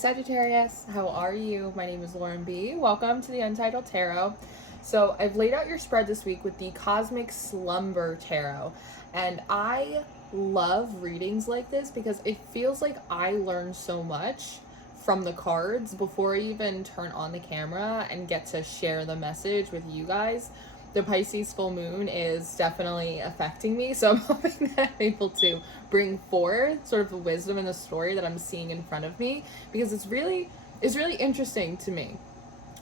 Sagittarius, how are you? My name is Lauren B. Welcome to the Untitled Tarot. So I've laid out your spread this week with the Cosmic Slumber Tarot, and I love readings like this because it feels like I learn so much from the cards before I even turn on the camera and get to share the message with you guys. The Pisces full moon is definitely affecting me, so I'm hoping that I'm able to bring forth sort of the wisdom and the story that I'm seeing in front of me, because it's really interesting to me.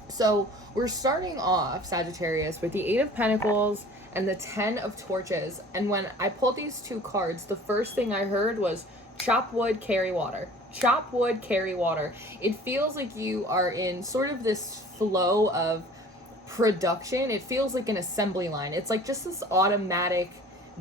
So we're starting off, Sagittarius, with the Eight of Pentacles and the Ten of Torches, and when I pulled these two cards, the first thing I heard was chop wood, carry water. Chop wood, carry water. It feels like you are in sort of this flow of production. It feels like an assembly line. It's like just this automatic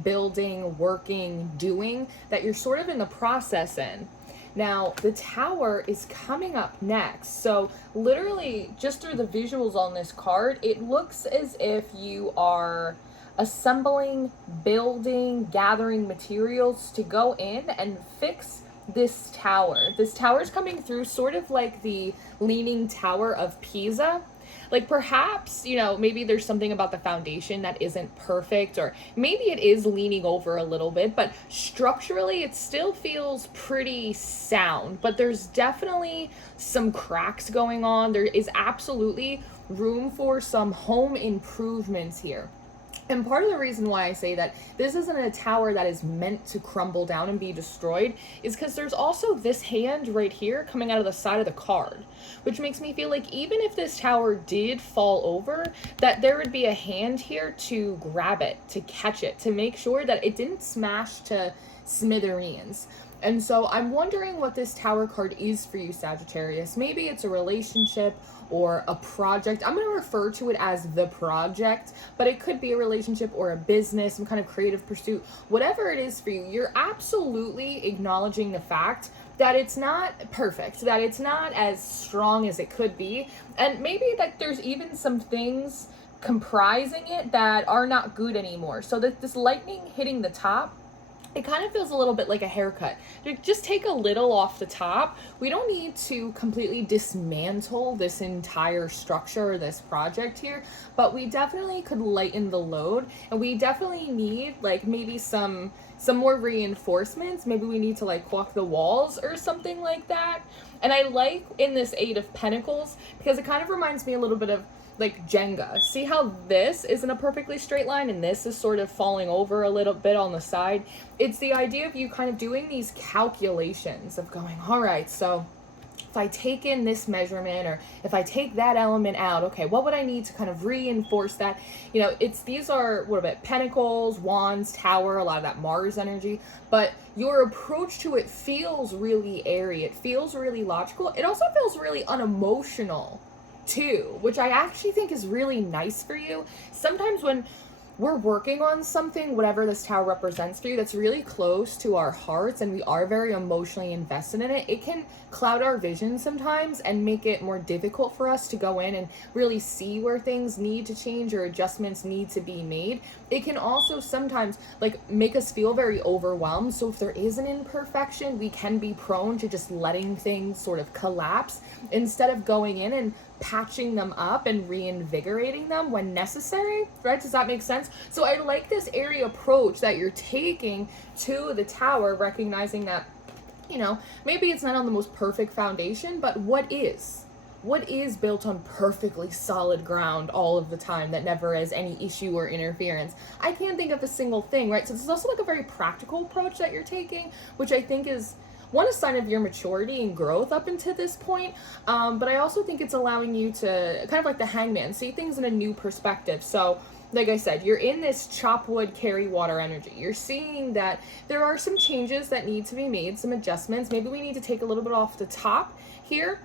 building, working, doing that you're sort of in the process in. Now, the Tower is coming up next. So literally, just through the visuals on this card, it looks as if you are assembling, building, gathering materials to go in and fix this tower. This tower is coming through sort of like the Leaning Tower of Pisa. Like perhaps, maybe there's something about the foundation that isn't perfect, or maybe it is leaning over a little bit, but structurally it still feels pretty sound. But there's definitely some cracks going on. There is absolutely room for some home improvements here. And part of the reason why I say that this isn't a tower that is meant to crumble down and be destroyed is because there's also this hand right here coming out of the side of the card, which makes me feel like even if this tower did fall over, that there would be a hand here to grab it, to catch it, to make sure that it didn't smash to smithereens. And so I'm wondering what this Tower card is for you, Sagittarius. Maybe it's a relationship or a project. I'm going to refer to it as the project, but it could be a relationship or a business, some kind of creative pursuit. Whatever it is for you, you're absolutely acknowledging the fact that it's not perfect, that it's not as strong as it could be, and maybe that there's even some things comprising it that are not good anymore. So that this lightning hitting the top, it kind of feels a little bit like a haircut. Just take a little off the top. We don't need to completely dismantle this entire structure, this project here, but we definitely could lighten the load, and we definitely need like maybe some more reinforcements. Maybe we need to like caulk the walls or something like that. And I like in this Eight of Pentacles because it kind of reminds me a little bit of like Jenga. See how this isn't a perfectly straight line and this is sort of falling over a little bit on the side? It's the idea of you kind of doing these calculations of going, all right, so if I take in this measurement, or if I take that element out, okay, what would I need to kind of reinforce that? These are, what about Pentacles, Wands, Tower, a lot of that Mars energy, but your approach to it feels really airy. It feels really logical. It also feels really unemotional too, which I actually think is really nice for you. Sometimes when we're working on something, whatever this tower represents for you, that's really close to our hearts and we are very emotionally invested in it, it can cloud our vision sometimes and make it more difficult for us to go in and really see where things need to change or adjustments need to be made. It can also sometimes like make us feel very overwhelmed. So if there is an imperfection, we can be prone to just letting things sort of collapse instead of going in and patching them up and reinvigorating them when necessary, right? Does that make sense? So I like this airy approach that you're taking to the tower, recognizing that, maybe it's not on the most perfect foundation, but what is built on perfectly solid ground all of the time that never has any issue or interference? I can't think of a single thing, right? So this is also like a very practical approach that you're taking, which I think is a sign of your maturity and growth up until this point, but I also think it's allowing you to kind of like the Hangman, see things in a new perspective. So like I said, you're in this chop wood, carry water energy. You're seeing that there are some changes that need to be made, some adjustments. Maybe we need to take a little bit off the top here.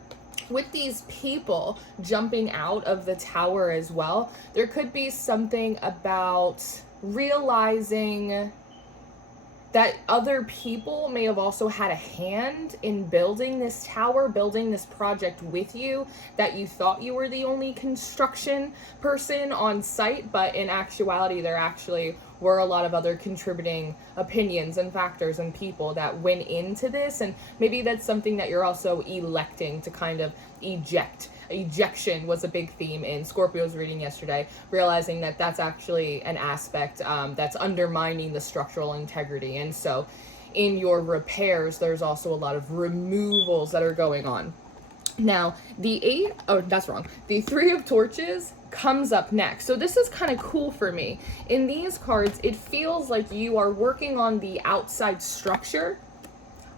With these people jumping out of the tower as well, there could be something about realizing that other people may have also had a hand in building this tower, building this project with you, that you thought you were the only construction person on site, but in actuality, they're actually were a lot of other contributing opinions and factors and people that went into this, and maybe that's something that you're also electing to kind of eject. Ejection was a big theme in Scorpio's reading yesterday, realizing that that's actually an aspect that's undermining the structural integrity. And so in your repairs, there's also a lot of removals that are going on. Now, the Three of Torches comes up next. So this is kind of cool for me. In these cards, it feels like you are working on the outside structure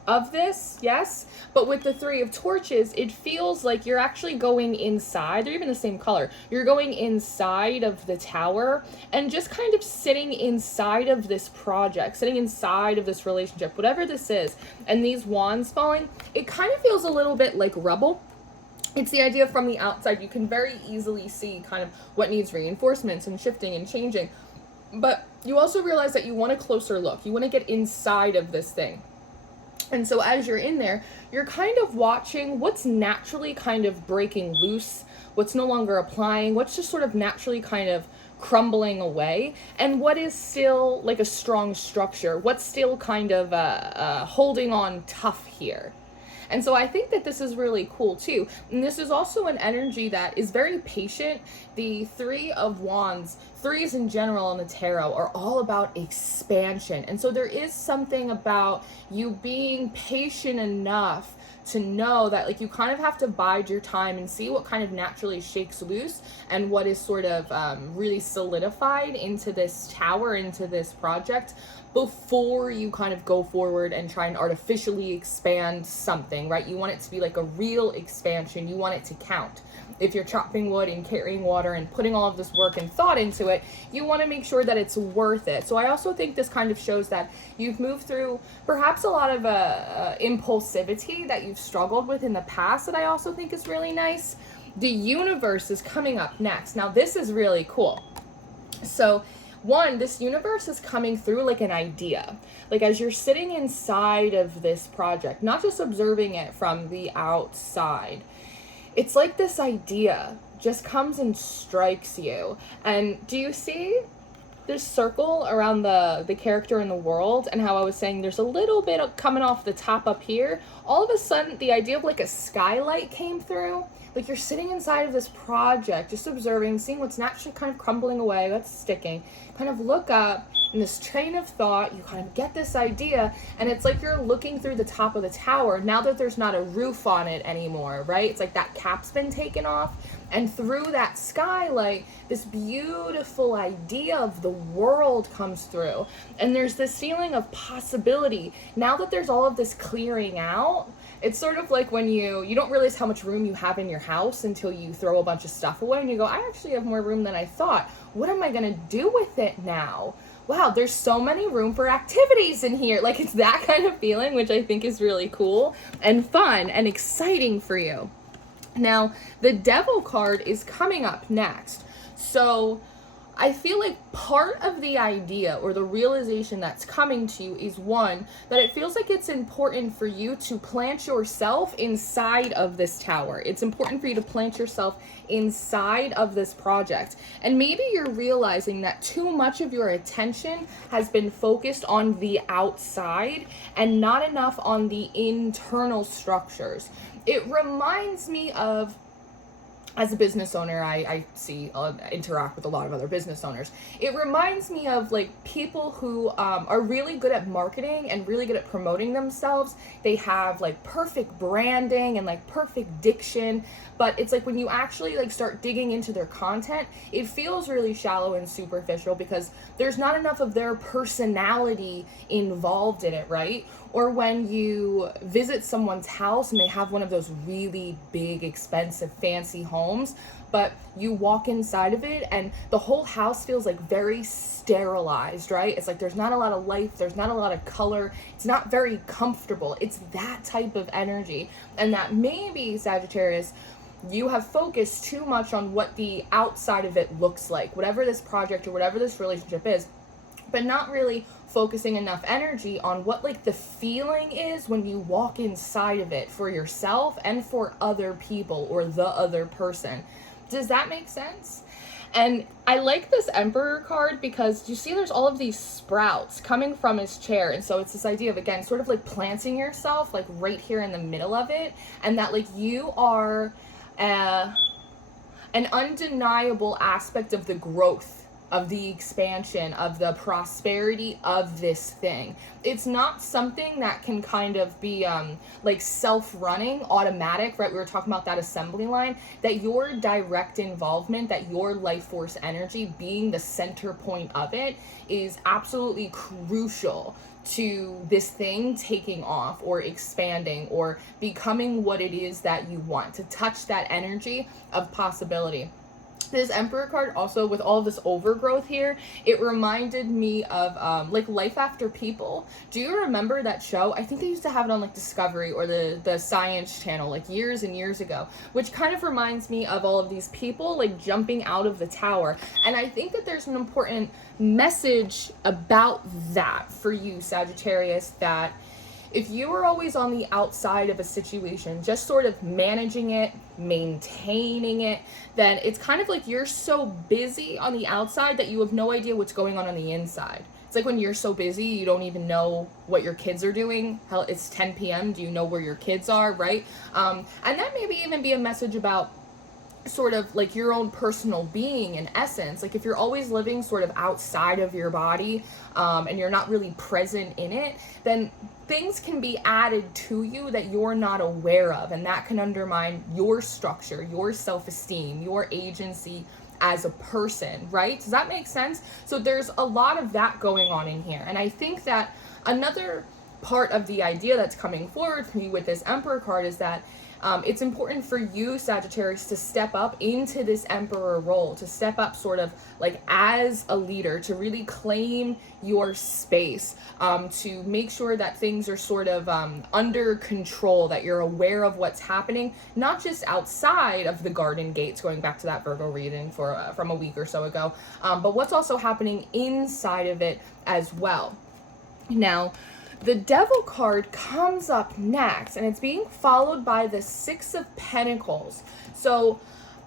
of this, yes, but with the Three of Torches, it feels like you're actually going inside. They're even the same color. You're going inside of the tower and just kind of sitting inside of this project, sitting inside of this relationship, whatever this is. And these wands falling, it kind of feels a little bit like rubble. It's the idea from the outside. You can very easily see kind of what needs reinforcements and shifting and changing. But you also realize that you want a closer look. You want to get inside of this thing. And so as you're in there, you're kind of watching what's naturally kind of breaking loose, what's no longer applying, what's just sort of naturally kind of crumbling away, and what is still like a strong structure, what's still kind of holding on tough here. And so I think that this is really cool too. And this is also an energy that is very patient. The Three of Wands, threes in general in the tarot, are all about expansion. And so there is something about you being patient enough to know that like you kind of have to bide your time and see what kind of naturally shakes loose and what is sort of really solidified into this tower, into this project, before you kind of go forward and try and artificially expand something, right? You want it to be like a real expansion. You want it to count. If you're chopping wood and carrying water and putting all of this work and thought into it, you want to make sure that it's worth it. So I also think this kind of shows that you've moved through perhaps a lot of impulsivity that you've struggled with in the past, that I also think is really nice. The universe is coming up next. Now this is really cool. So one, this universe is coming through like an idea. Like as you're sitting inside of this project, not just observing it from the outside, it's like this idea just comes and strikes you. And do you see this circle around the character in the world, and how I was saying there's a little bit of coming off the top up here? All of a sudden, the idea of like a skylight came through. Like you're sitting inside of this project, just observing, seeing what's naturally kind of crumbling away, what's sticking. Kind of look up in this train of thought, you kind of get this idea, and it's like you're looking through the top of the tower now that there's not a roof on it anymore, right? It's like that cap's been taken off, and through that skylight, this beautiful idea of the world comes through, and there's this feeling of possibility. Now that there's all of this clearing out, it's sort of like when you don't realize how much room you have in your house until you throw a bunch of stuff away and you go, I actually have more room than I thought. What am I gonna do with it now? Wow, there's so many room for activities in here. Like it's that kind of feeling, which I think is really cool and fun and exciting for you. Now, the Devil card is coming up next. So I feel like part of the idea or the realization that's coming to you is, one, that it feels like it's important for you to plant yourself inside of this tower. It's important for you to plant yourself inside of this project. And maybe you're realizing that too much of your attention has been focused on the outside and not enough on the internal structures. It reminds me of, as a business owner, I interact with a lot of other business owners. It reminds me of like people who are really good at marketing and really good at promoting themselves. They have like perfect branding and like perfect diction, but it's like when you actually like start digging into their content, it feels really shallow and superficial because there's not enough of their personality involved in it, right? Or when you visit someone's house and they have one of those really big, expensive, fancy homes, but you walk inside of it and the whole house feels like very sterilized, right? It's like there's not a lot of life, there's not a lot of color, it's not very comfortable. It's that type of energy. And that maybe, Sagittarius, you have focused too much on what the outside of it looks like, whatever this project or whatever this relationship is, but not really focusing enough energy on what like the feeling is when you walk inside of it for yourself and for other people or the other person. Does that make sense? And I like this Emperor card because you see there's all of these sprouts coming from his chair. And so it's this idea of, again, sort of like planting yourself like right here in the middle of it. And that like you are an undeniable aspect of the growth, of the expansion, of the prosperity of this thing. It's not something that can kind of be like self-running, automatic, right? We were talking about that assembly line, that your direct involvement, that your life force energy being the center point of it is absolutely crucial to this thing taking off or expanding or becoming what it is that you want, to touch that energy of possibility. This Emperor card also, with all this overgrowth here, it reminded me of like Life After People. Do you remember that show? I think they used to have it on like Discovery or the Science Channel like years and years ago, which kind of reminds me of all of these people like jumping out of the tower. And I think that there's an important message about that for you, Sagittarius, that if you are always on the outside of a situation, just sort of managing it, maintaining it, then it's kind of like you're so busy on the outside that you have no idea what's going on the inside. It's like when you're so busy, you don't even know what your kids are doing. Hell, it's 10 p.m. Do you know where your kids are, right? And that maybe even be a message about sort of like your own personal being in essence. Like if you're always living sort of outside of your body and you're not really present in it, then things can be added to you that you're not aware of, and that can undermine your structure, your self-esteem, your agency as a person, right? Does that make sense? So there's a lot of that going on in here. And I think that another part of the idea that's coming forward for me with this Emperor card is that it's important for you, Sagittarius, to step up into this Emperor role, to step up sort of like as a leader, to really claim your space, to make sure that things are sort of under control, that you're aware of what's happening, not just outside of the garden gates, going back to that Virgo reading from a week or so ago, but what's also happening inside of it as well. Now, the Devil card comes up next, and it's being followed by the Six of Pentacles. So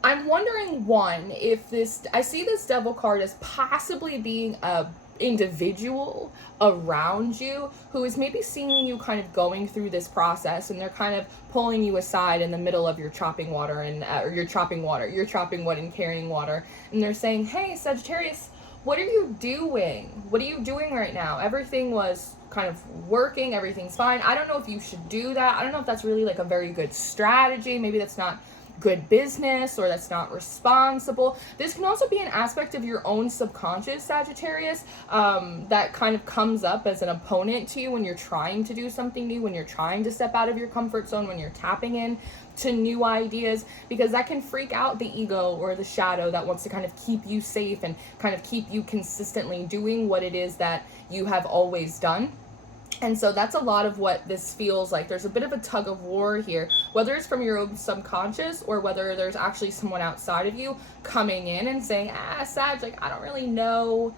I'm wondering, one, if I see this Devil card as possibly being a individual around you who is maybe seeing you kind of going through this process, and they're kind of pulling you aside in the middle of your chopping water or you're chopping wood and carrying water, and they're saying, hey, Sagittarius, what are you doing? What are you doing right now? Everything was kind of working, everything's fine. I don't know if you should do that. I don't know if that's really like a very good strategy. Maybe that's not good business, or that's not responsible. This can also be an aspect of your own subconscious, Sagittarius, that kind of comes up as an opponent to you when you're trying to do something new, when you're trying to step out of your comfort zone, when you're tapping in to new ideas, because that can freak out the ego or the shadow that wants to kind of keep you safe and kind of keep you consistently doing what it is that you have always done. And so that's a lot of what this feels like. There's a bit of a tug of war here, whether it's from your own subconscious or whether there's actually someone outside of you coming in and saying, Sag, like, I don't really know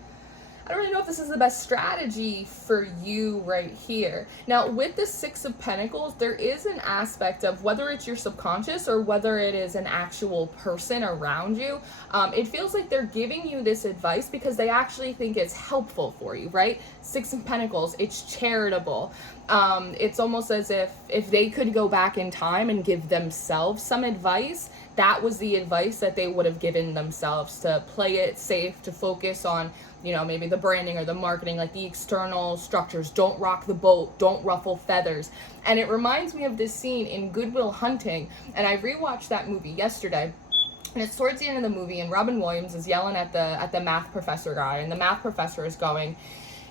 if this is the best strategy for you right here. Now, with the Six of Pentacles, there is an aspect of whether it's your subconscious or whether it is an actual person around you. It feels like they're giving you this advice because they actually think it's helpful for you, right? Six of Pentacles, it's charitable. It's almost as if they could go back in time and give themselves some advice, that was the advice that they would have given themselves, to play it safe, to focus on, you know, maybe the branding or the marketing, like the external structures. Don't rock the boat, don't ruffle feathers. And it reminds me of this scene in Good Will Hunting, and I rewatched that movie yesterday. And it's towards the end of the movie, and Robin Williams is yelling at the math professor guy, and the math professor is going,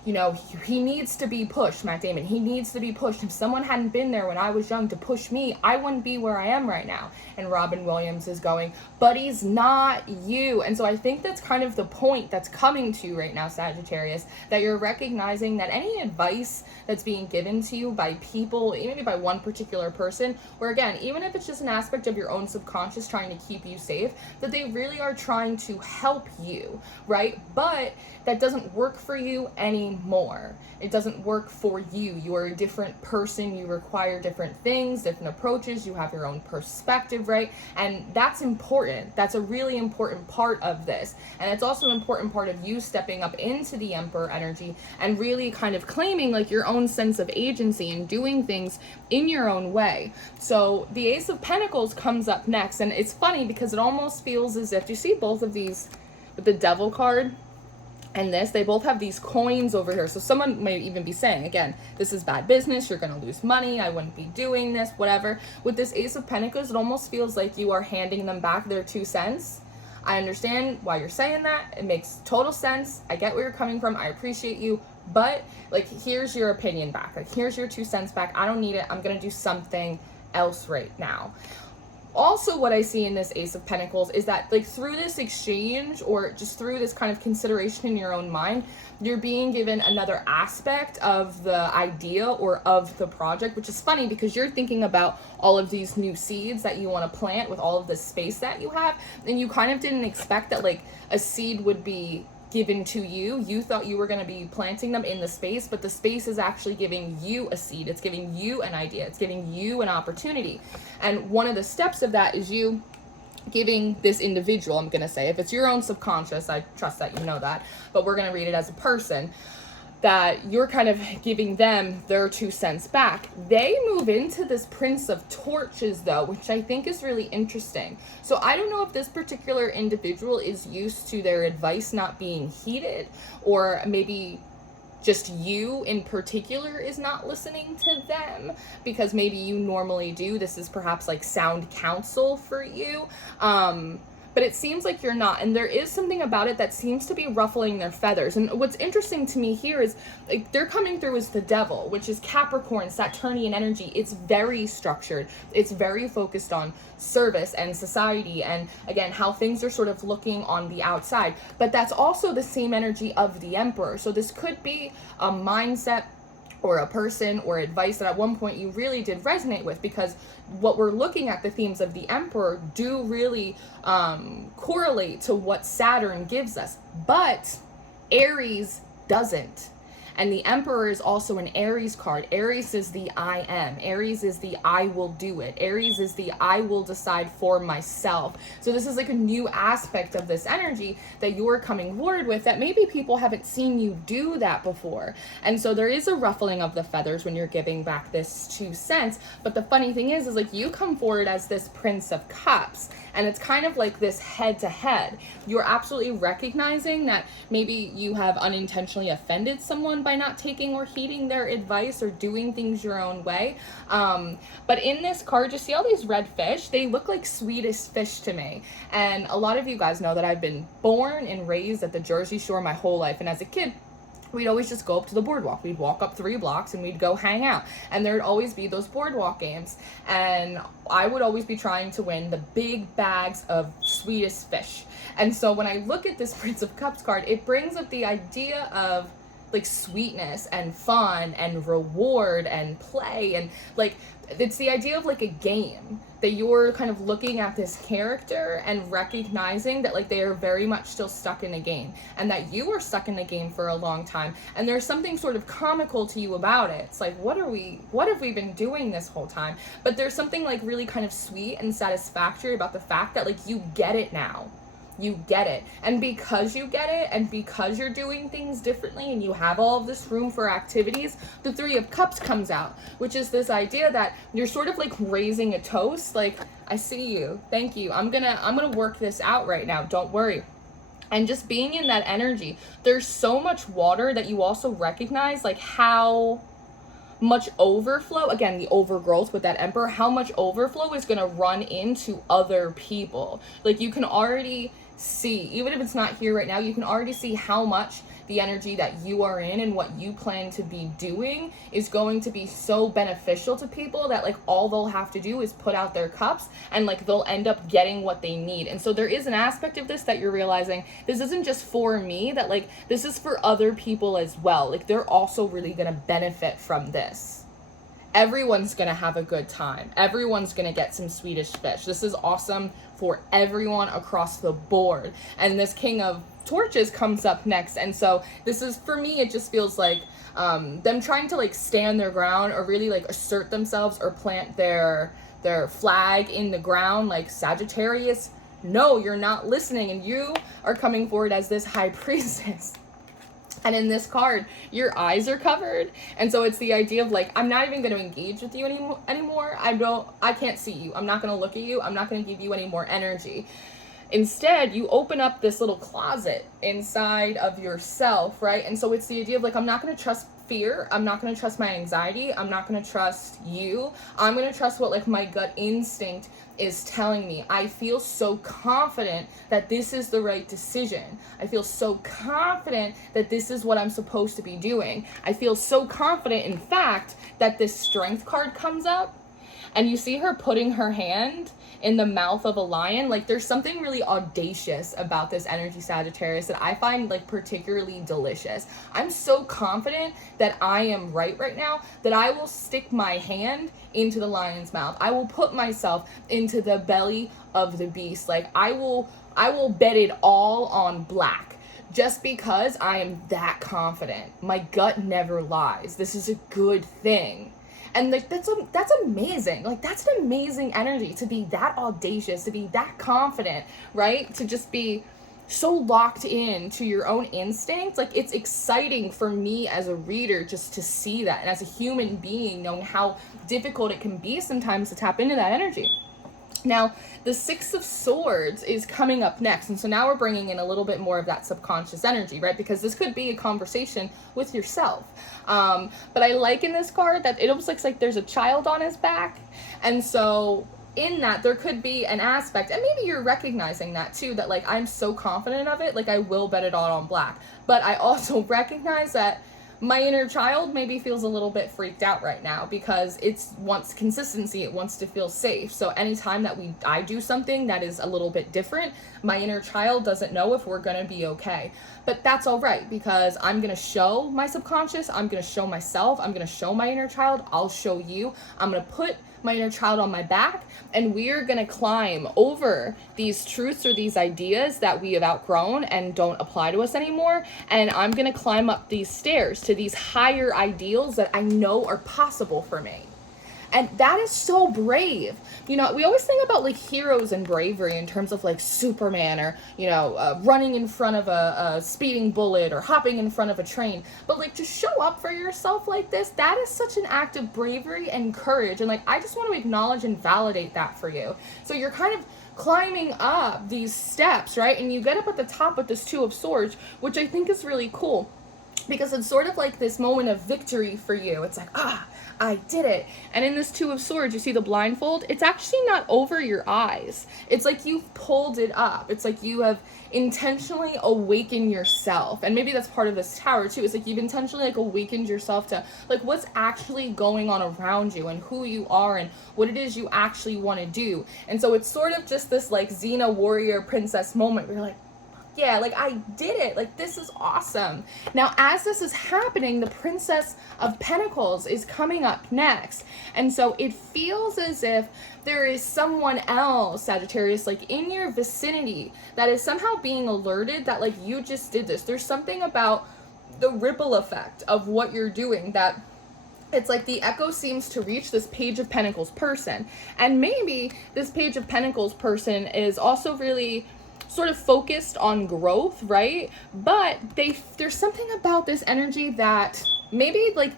you know, he needs to be pushed, Matt Damon. He needs to be pushed. If someone hadn't been there when I was young to push me, I wouldn't be where I am right now. And Robin Williams is going, but he's not you. And so I think that's kind of the point that's coming to you right now, Sagittarius, that you're recognizing that any advice that's being given to you by people, maybe by one particular person, or again, even if it's just an aspect of your own subconscious trying to keep you safe, that they really are trying to help you, right? But that doesn't work for you anymore. anymore. It doesn't work for you. You are a different person. You require different things, different approaches. You have your own perspective, right? And that's important. That's a really important part of this. And it's also an important part of you stepping up into the Emperor energy and really kind of claiming like your own sense of agency and doing things in your own way. So the Ace of Pentacles comes up next. And it's funny because it almost feels as if, do you see both of these with the Devil card and this? They both have these coins over here. So someone may even be saying, again, this is bad business. You're going to lose money. I wouldn't be doing this, whatever. With this Ace of Pentacles, it almost feels like you are handing them back their 2 cents. I understand why you're saying that. It makes total sense. I get where you're coming from. I appreciate you. But like, here's your opinion back. Like, here's your 2 cents back. I don't need it. I'm going to do something else right now. Also, what I see in this Ace of Pentacles is that like through this exchange or just through this kind of consideration in your own mind, you're being given another aspect of the idea or of the project, which is funny because you're thinking about all of these new seeds that you want to plant with all of the space that you have. And you kind of didn't expect that like a seed would be given to you. You thought you were going to be planting them in the space, but the space is actually giving you a seed. It's giving you an idea. It's giving you an opportunity. And one of the steps of that is you giving this individual, I'm going to say, if it's your own subconscious, I trust that you know that, but we're going to read it as a person, that you're kind of giving them their 2 cents back. They move into this Prince of Torches though, which I think is really interesting. So I don't know if this particular individual is used to their advice not being heeded, or maybe just you in particular is not listening to them because maybe you normally do. This is perhaps like sound counsel for you. But it seems like you're not. And there is something about it that seems to be ruffling their feathers. And what's interesting to me here is like they're coming through as the Devil, which is Capricorn, Saturnian energy. It's very structured. It's very focused on service and society and, again, how things are sort of looking on the outside. But that's also the same energy of the Emperor. So this could be a mindset or a person or advice that at one point you really did resonate with, because what we're looking at, the themes of the Emperor do really correlate to what Saturn gives us, but Aries doesn't. And the Emperor is also an Aries card. Aries is the I am. Aries is the I will do it. Aries is the I will decide for myself. So this is like a new aspect of this energy that you're coming forward with that maybe people haven't seen you do that before. And so there is a ruffling of the feathers when you're giving back this 2 cents. But the funny thing is like you come forward as this Prince of Cups. And it's kind of like this head to head. You're absolutely recognizing that maybe you have unintentionally offended someone by not taking or heeding their advice or doing things your own way. But in this card, you see all these red fish. They look like Swedish fish to me. And a lot of you guys know that I've been born and raised at the Jersey Shore my whole life. And as a kid, we'd always just go up to the boardwalk. We'd walk up 3 blocks and we'd go hang out. And there'd always be those boardwalk games. And I would always be trying to win the big bags of Swedish fish. And so when I look at this Prince of Cups card, it brings up the idea of like sweetness and fun and reward and play. And like, it's the idea of like a game that you're kind of looking at this character and recognizing that like they are very much still stuck in a game, and that you were stuck in a game for a long time, and there's something sort of comical to you about it. It's like, what have we been doing this whole time? But there's something like really kind of sweet and satisfactory about the fact that like you get it now. You get it. And because you get it, and because you're doing things differently, and you have all of this room for activities, the 3 of Cups comes out, which is this idea that you're sort of like raising a toast. Like, I see you. Thank you. I'm gonna work this out right now. Don't worry. And just being in that energy, there's so much water that you also recognize like how much overflow, again, the overgrowth with that Emperor, how much overflow is going to run into other people. Like you can already see, even if it's not here right now, you can already see how much the energy that you are in and what you plan to be doing is going to be so beneficial to people that like all they'll have to do is put out their cups and like they'll end up getting what they need. And so there is an aspect of this that you're realizing this isn't just for me, that like this is for other people as well. Like they're also really going to benefit from this. everyone's gonna have a good time. Everyone's gonna get some Swedish fish. This is awesome for everyone across the board. And this King of Torches comes up next. And so this is, for me, it just feels like them trying to like stand their ground or really like assert themselves or plant their flag in the ground, like Sagittarius. No, you're not listening, and you are coming forward as this high priestess. And in this card, your eyes are covered. And so it's the idea of like, I'm not even going to engage with you anymore. I can't see you. I'm not going to look at you. I'm not going to give you any more energy. Instead, you open up this little closet inside of yourself, right? And so it's the idea of like, I'm not going to trust fear. I'm not going to trust my anxiety. I'm not going to trust you. I'm going to trust what like my gut instinct is telling me. I feel so confident that this is the right decision. I feel so confident that this is what I'm supposed to be doing. I feel so confident, in fact, that this Strength card comes up and you see her putting her hand in the mouth of a lion. Like, there's something really audacious about this energy, Sagittarius, that I find like particularly delicious. I'm so confident that I am right now that I will stick my hand into the lion's mouth. I will put myself into the belly of the beast. Like, I will bet it all on black, just because I am that confident. My gut never lies. This is a good thing. And like, that's amazing. Like, that's an amazing energy, to be that audacious, to be that confident, right? To just be so locked in to your own instincts. Like, it's exciting for me as a reader just to see that, and as a human being, knowing how difficult it can be sometimes to tap into that energy. Now, the Six of Swords is coming up next. And so now we're bringing in a little bit more of that subconscious energy, right? Because this could be a conversation with yourself. But I like in this card that it almost looks like there's a child on his back. And so in that, there could be an aspect, and maybe you're recognizing that too, that like, I'm so confident of it, like I will bet it all on black. But I also recognize that my inner child maybe feels a little bit freaked out right now, because it wants consistency, it wants to feel safe. So anytime that I do something that is a little bit different, my inner child doesn't know if we're gonna be okay. But that's all right, because I'm gonna show my subconscious, I'm gonna show myself, I'm gonna show my inner child, I'll show you. I'm gonna put my inner child on my back, and we're gonna climb over these truths or these ideas that we have outgrown and don't apply to us anymore. And I'm gonna climb up these stairs to these higher ideals that I know are possible for me. And that is so brave. You know, we always think about like heroes and bravery in terms of like Superman, or, you know, running in front of a speeding bullet, or hopping in front of a train. But like, to show up for yourself like this, that is such an act of bravery and courage. And like, I just want to acknowledge and validate that for you. So you're kind of climbing up these steps, right? And you get up at the top with this Two of Swords, which I think is really cool, because it's sort of like this moment of victory for you. It's like, I did it. And in this Two of Swords, you see the blindfold? It's actually not over your eyes. It's like you've pulled it up. It's like you have intentionally awakened yourself. And maybe that's part of this tower too. It's like you've intentionally like awakened yourself to like what's actually going on around you, and who you are, and what it is you actually want to do. And so it's sort of just this like Xena warrior princess moment where you're like, yeah, like I did it. Like, this is awesome. Now, as this is happening, the Princess of Pentacles is coming up next. And so it feels as if there is someone else, Sagittarius, like in your vicinity that is somehow being alerted that like you just did this. There's something about the ripple effect of what you're doing that it's like the echo seems to reach this Page of Pentacles person. And maybe this Page of Pentacles person is also really sort of focused on growth, right? But there's something about this energy that maybe like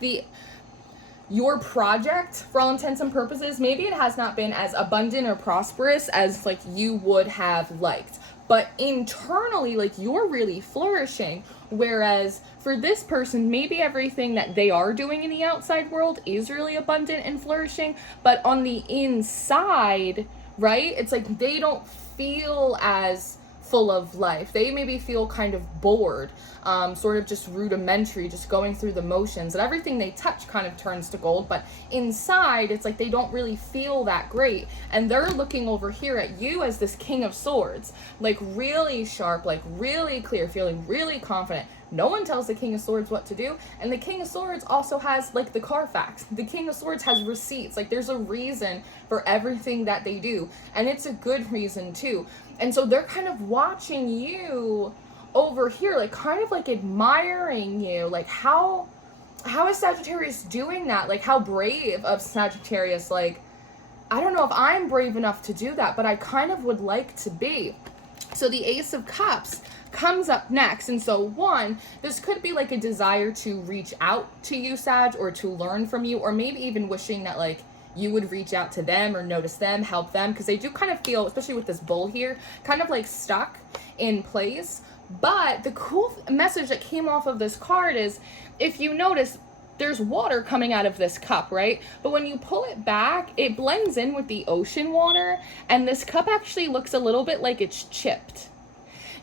your project, for all intents and purposes, maybe it has not been as abundant or prosperous as like you would have liked. But internally, like you're really flourishing. Whereas for this person, maybe everything that they are doing in the outside world is really abundant and flourishing. But on the inside, right? It's like they don't feel as full of life. They maybe feel kind of bored, sort of just rudimentary, just going through the motions, and everything they touch kind of turns to gold. But inside, it's like they don't really feel that great. And they're looking over here at you as this King of Swords, like really sharp, like really clear, feeling really confident, No one tells the King of Swords what to do. And the King of Swords also has, like, the Carfax. The King of Swords has receipts. Like, there's a reason for everything that they do. And it's a good reason, too. And so they're kind of watching you over here, like, kind of, like, admiring you. Like, how is Sagittarius doing that? Like, how brave of Sagittarius? Like, I don't know if I'm brave enough to do that, but I kind of would like to be. So the Ace of Cups comes up next. And so one, this could be like a desire to reach out to you, Sag, or to learn from you, or maybe even wishing that like you would reach out to them or notice them, help them, because they do kind of feel, especially with this bull here, kind of like stuck in place. But the cool message that came off of this card is, if you notice, there's water coming out of this cup, right? But when you pull it back, it blends in with the ocean water, and this cup actually looks a little bit like it's chipped.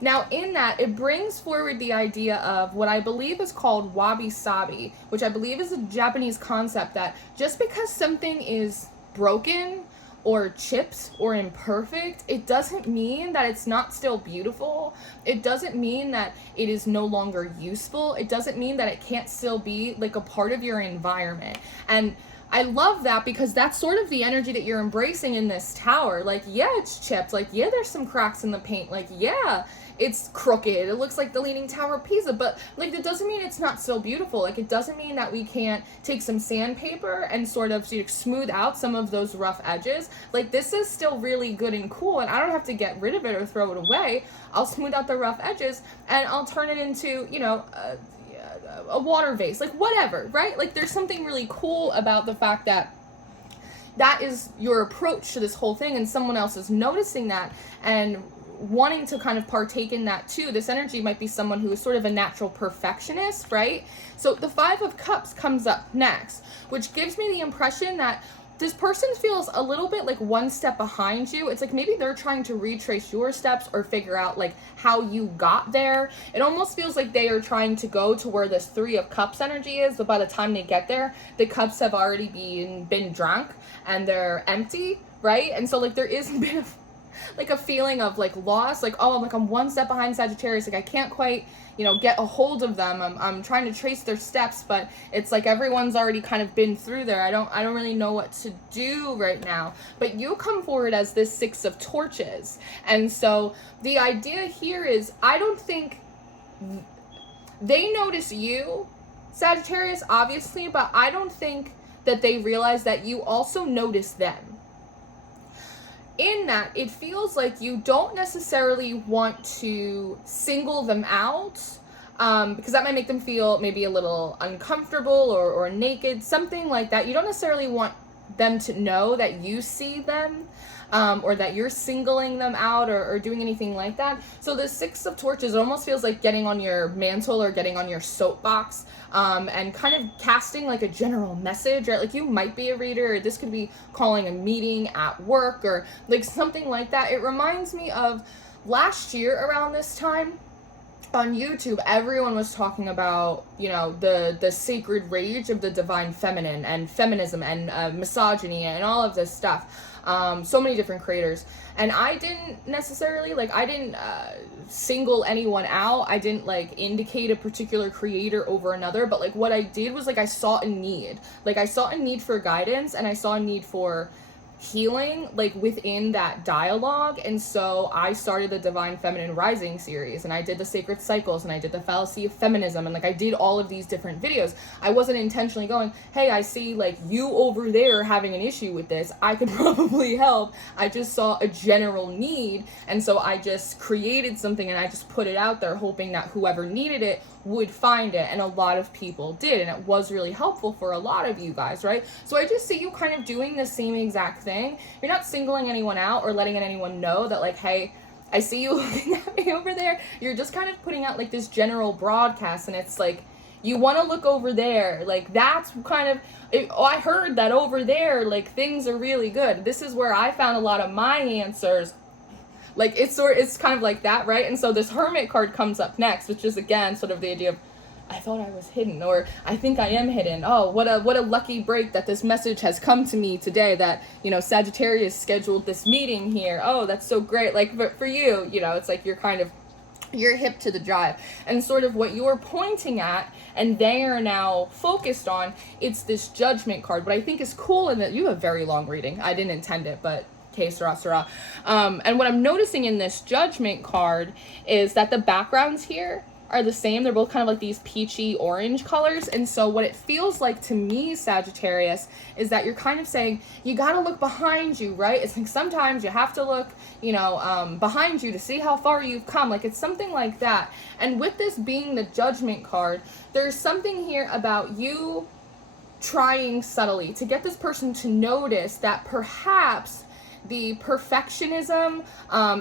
Now, in that, it brings forward the idea of what I believe is called Wabi Sabi, which I believe is a Japanese concept that just because something is broken or chipped or imperfect, it doesn't mean that it's not still beautiful. It doesn't mean that it is no longer useful. It doesn't mean that it can't still be like a part of your environment. And I love that, because that's sort of the energy that you're embracing in this tower. Like, yeah, it's chipped. Like, yeah, there's some cracks in the paint. Like, yeah, it's crooked. It looks like the Leaning Tower of Pisa. But, like, that doesn't mean it's not still beautiful. Like, it doesn't mean that we can't take some sandpaper and sort of smooth out some of those rough edges. Like, this is still really good and cool, and I don't have to get rid of it or throw it away. I'll smooth out the rough edges, and I'll turn it into, you know, a water vase, like whatever, right? Like, there's something really cool about the fact that that is your approach to this whole thing, and someone else is noticing that and wanting to kind of partake in that too. This energy might be someone who is sort of a natural perfectionist, right? So the Five of Cups comes up next, which gives me the impression that this person feels a little bit like one step behind you. It's like maybe they're trying to retrace your steps or figure out like how you got there. It almost feels like they are trying to go to where this Three of Cups energy is, but by the time they get there, the cups have already been drunk and they're empty, right? And so like there is a bit of like a feeling of like loss, like, oh, I'm one step behind Sagittarius, like I can't quite, you know, get a hold of them. I'm trying to trace their steps, but it's like everyone's already kind of been through there. I don't really know what to do right now. But you come forward as this Six of Torches. And so the idea here is, I don't think they notice you, Sagittarius, obviously, but I don't think that they realize that you also notice them. In that, it feels like you don't necessarily want to single them out, because that might make them feel maybe a little uncomfortable or naked, something like that. You don't necessarily want them to know that you see them, or that you're singling them out or doing anything like that. So the Six of Torches almost feels like getting on your mantle or getting on your soapbox, and kind of casting like a general message, right? Like you might be a reader, or this could be calling a meeting at work or like something like that. It reminds me of last year around this time on YouTube, everyone was talking about, you know, the sacred rage of the divine feminine and feminism and misogyny and all of this stuff. So many different creators, and I didn't necessarily single anyone out. I didn't like indicate a particular creator over another, but like what I did was like I saw a need. Like I saw a need for guidance, and I saw a need for healing like within that dialogue. And so I started the Divine Feminine Rising series, and I did the Sacred Cycles, and I did the Fallacy of Feminism, and like I did all of these different videos. I wasn't intentionally going, hey, I see like you over there having an issue with this, I could probably help. I just saw a general need, and so I just created something and I just put it out there, hoping that whoever needed it would find it, and a lot of people did, and it was really helpful for a lot of you guys, right? So I just see you kind of doing the same exact thing. You're not singling anyone out or letting anyone know that like, hey, I see you looking at me over there. You're just kind of putting out like this general broadcast, and it's like, you want to look over there, like that's kind of, I heard that over there like things are really good. This is where I found a lot of my answers. Like, it's kind of like that, right? And so this Hermit card comes up next, which is, again, sort of the idea of, I thought I was hidden, or I think I am hidden. Oh, what a lucky break that this message has come to me today that, you know, Sagittarius scheduled this meeting here. Oh, that's so great. Like, for you, you know, it's like you're kind of you're hip to the drive. And sort of what you're pointing at and they are now focused on, it's this Judgment card. What I think is cool, and that you have very long reading. I didn't intend it, but que sera, sera. And what I'm noticing in this Judgment card is that the backgrounds here are the same. They're both kind of like these peachy orange colors. And so what it feels like to me, Sagittarius, is that you're kind of saying, you got to look behind you, right? It's like sometimes you have to look, behind you to see how far you've come. Like it's something like that. And with this being the Judgment card, there's something here about you trying subtly to get this person to notice that perhaps the perfectionism,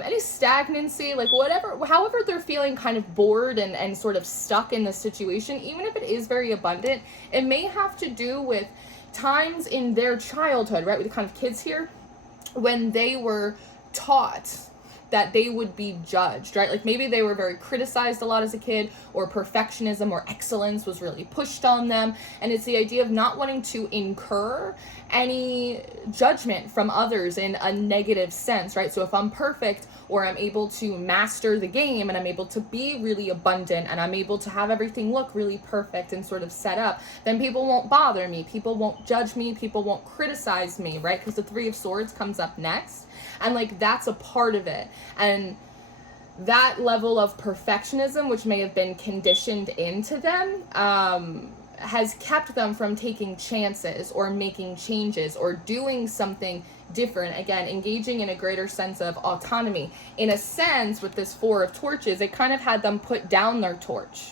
any stagnancy, like whatever, however they're feeling kind of bored and sort of stuck in the situation, even if it is very abundant, it may have to do with times in their childhood, right, with the kind of kids here, when they were taught that they would be judged, right? Like maybe they were very criticized a lot as a kid, or perfectionism or excellence was really pushed on them. And it's the idea of not wanting to incur any judgment from others in a negative sense, right? So if I'm perfect, or I'm able to master the game, and I'm able to be really abundant, and I'm able to have everything look really perfect and sort of set up, then people won't bother me, people won't judge me, people won't criticize me, right? Because the Three of Swords comes up next. And like that's a part of it. And that level of perfectionism, which may have been conditioned into them, has kept them from taking chances or making changes or doing something different. Again, engaging in a greater sense of autonomy. In a sense, with this Four of Torches, it kind of had them put down their torch.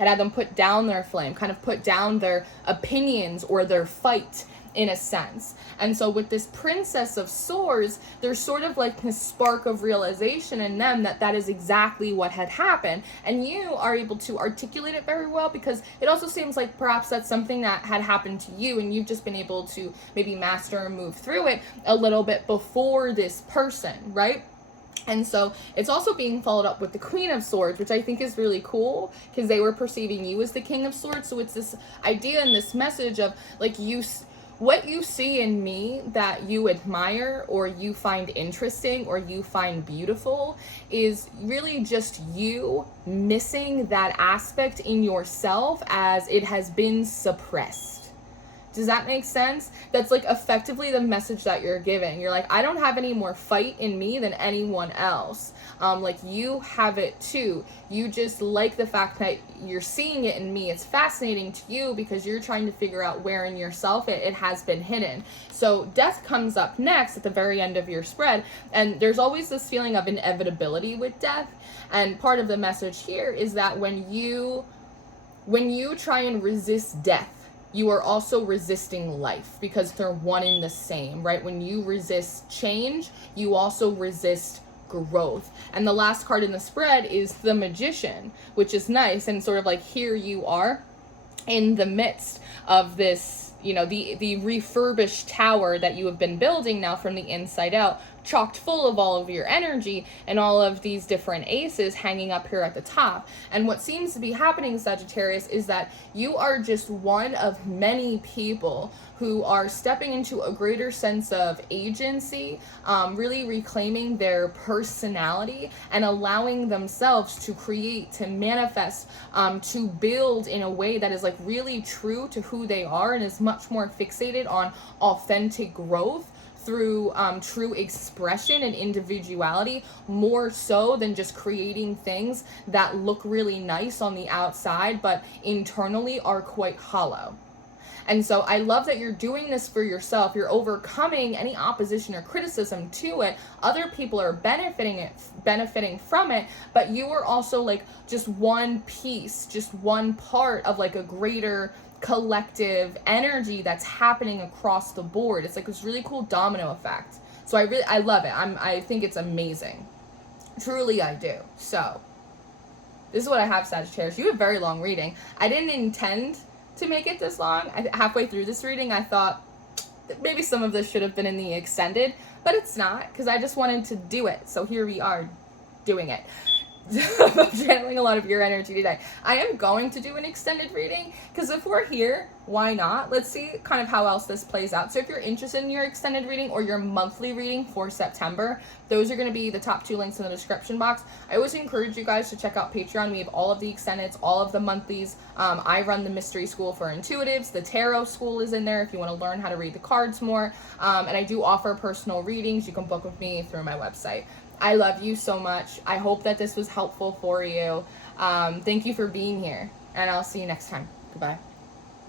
It had them put down their flame, kind of put down their opinions or their fight, in a sense. And so with this Princess of Swords, there's sort of like this spark of realization in them that that is exactly what had happened. And you are able to articulate it very well, because it also seems like perhaps that's something that had happened to you, and you've just been able to maybe master and move through it a little bit before this person, right? And so it's also being followed up with the Queen of Swords, which I think is really cool, because they were perceiving you as the King of Swords. So it's this idea and this message of like what you see in me that you admire or you find interesting or you find beautiful is really just you missing that aspect in yourself as it has been suppressed. Does that make sense? That's like effectively the message that you're giving. You're like, I don't have any more fight in me than anyone else. Like you have it too. You just like the fact that you're seeing it in me. It's fascinating to you because you're trying to figure out where in yourself it has been hidden. So death comes up next at the very end of your spread. And there's always this feeling of inevitability with death. And part of the message here is that when you try and resist death, you are also resisting life, because they're one in the same, right? When you resist change, you also resist growth. And the last card in the spread is the Magician, which is nice. And sort of like here you are in the midst of this, the refurbished tower that you have been building now from the inside out, chocked full of all of your energy and all of these different aces hanging up here at the top. And what seems to be happening, Sagittarius, is that you are just one of many people who are stepping into a greater sense of agency, really reclaiming their personality and allowing themselves to create, to manifest, to build in a way that is like really true to who they are and is much more fixated on authentic growth through true expression and individuality, more so than just creating things that look really nice on the outside but internally are quite hollow. And so I love that you're doing this for yourself. You're overcoming any opposition or criticism to it. Other people are benefiting from it, but you are also like just one piece, just one part of like a greater collective energy that's happening across the board. It's like this really cool domino effect. So I love it. I think it's amazing. Truly I do. So this is what I have, Sagittarius. You have very long reading. I didn't intend to make it this long. Halfway through this reading, I thought that maybe some of this should have been in the extended, but it's not, because I just wanted to do it. So here we are doing it. channeling a lot of your energy today. I am going to do an extended reading because if we're here, why not? Let's see kind of how else this plays out. So if you're interested in your extended reading or your monthly reading for September, those are going to be the top 2 links in the description box. I always encourage you guys to check out Patreon. We have all of the extendeds, all of the monthlies. I run the mystery school for intuitives. The tarot school is in there if you want to learn how to read the cards more. And I do offer personal readings. You can book with me through my website. I love you so much. I hope that this was helpful for you. Thank you for being here, and I'll see you next time. Goodbye.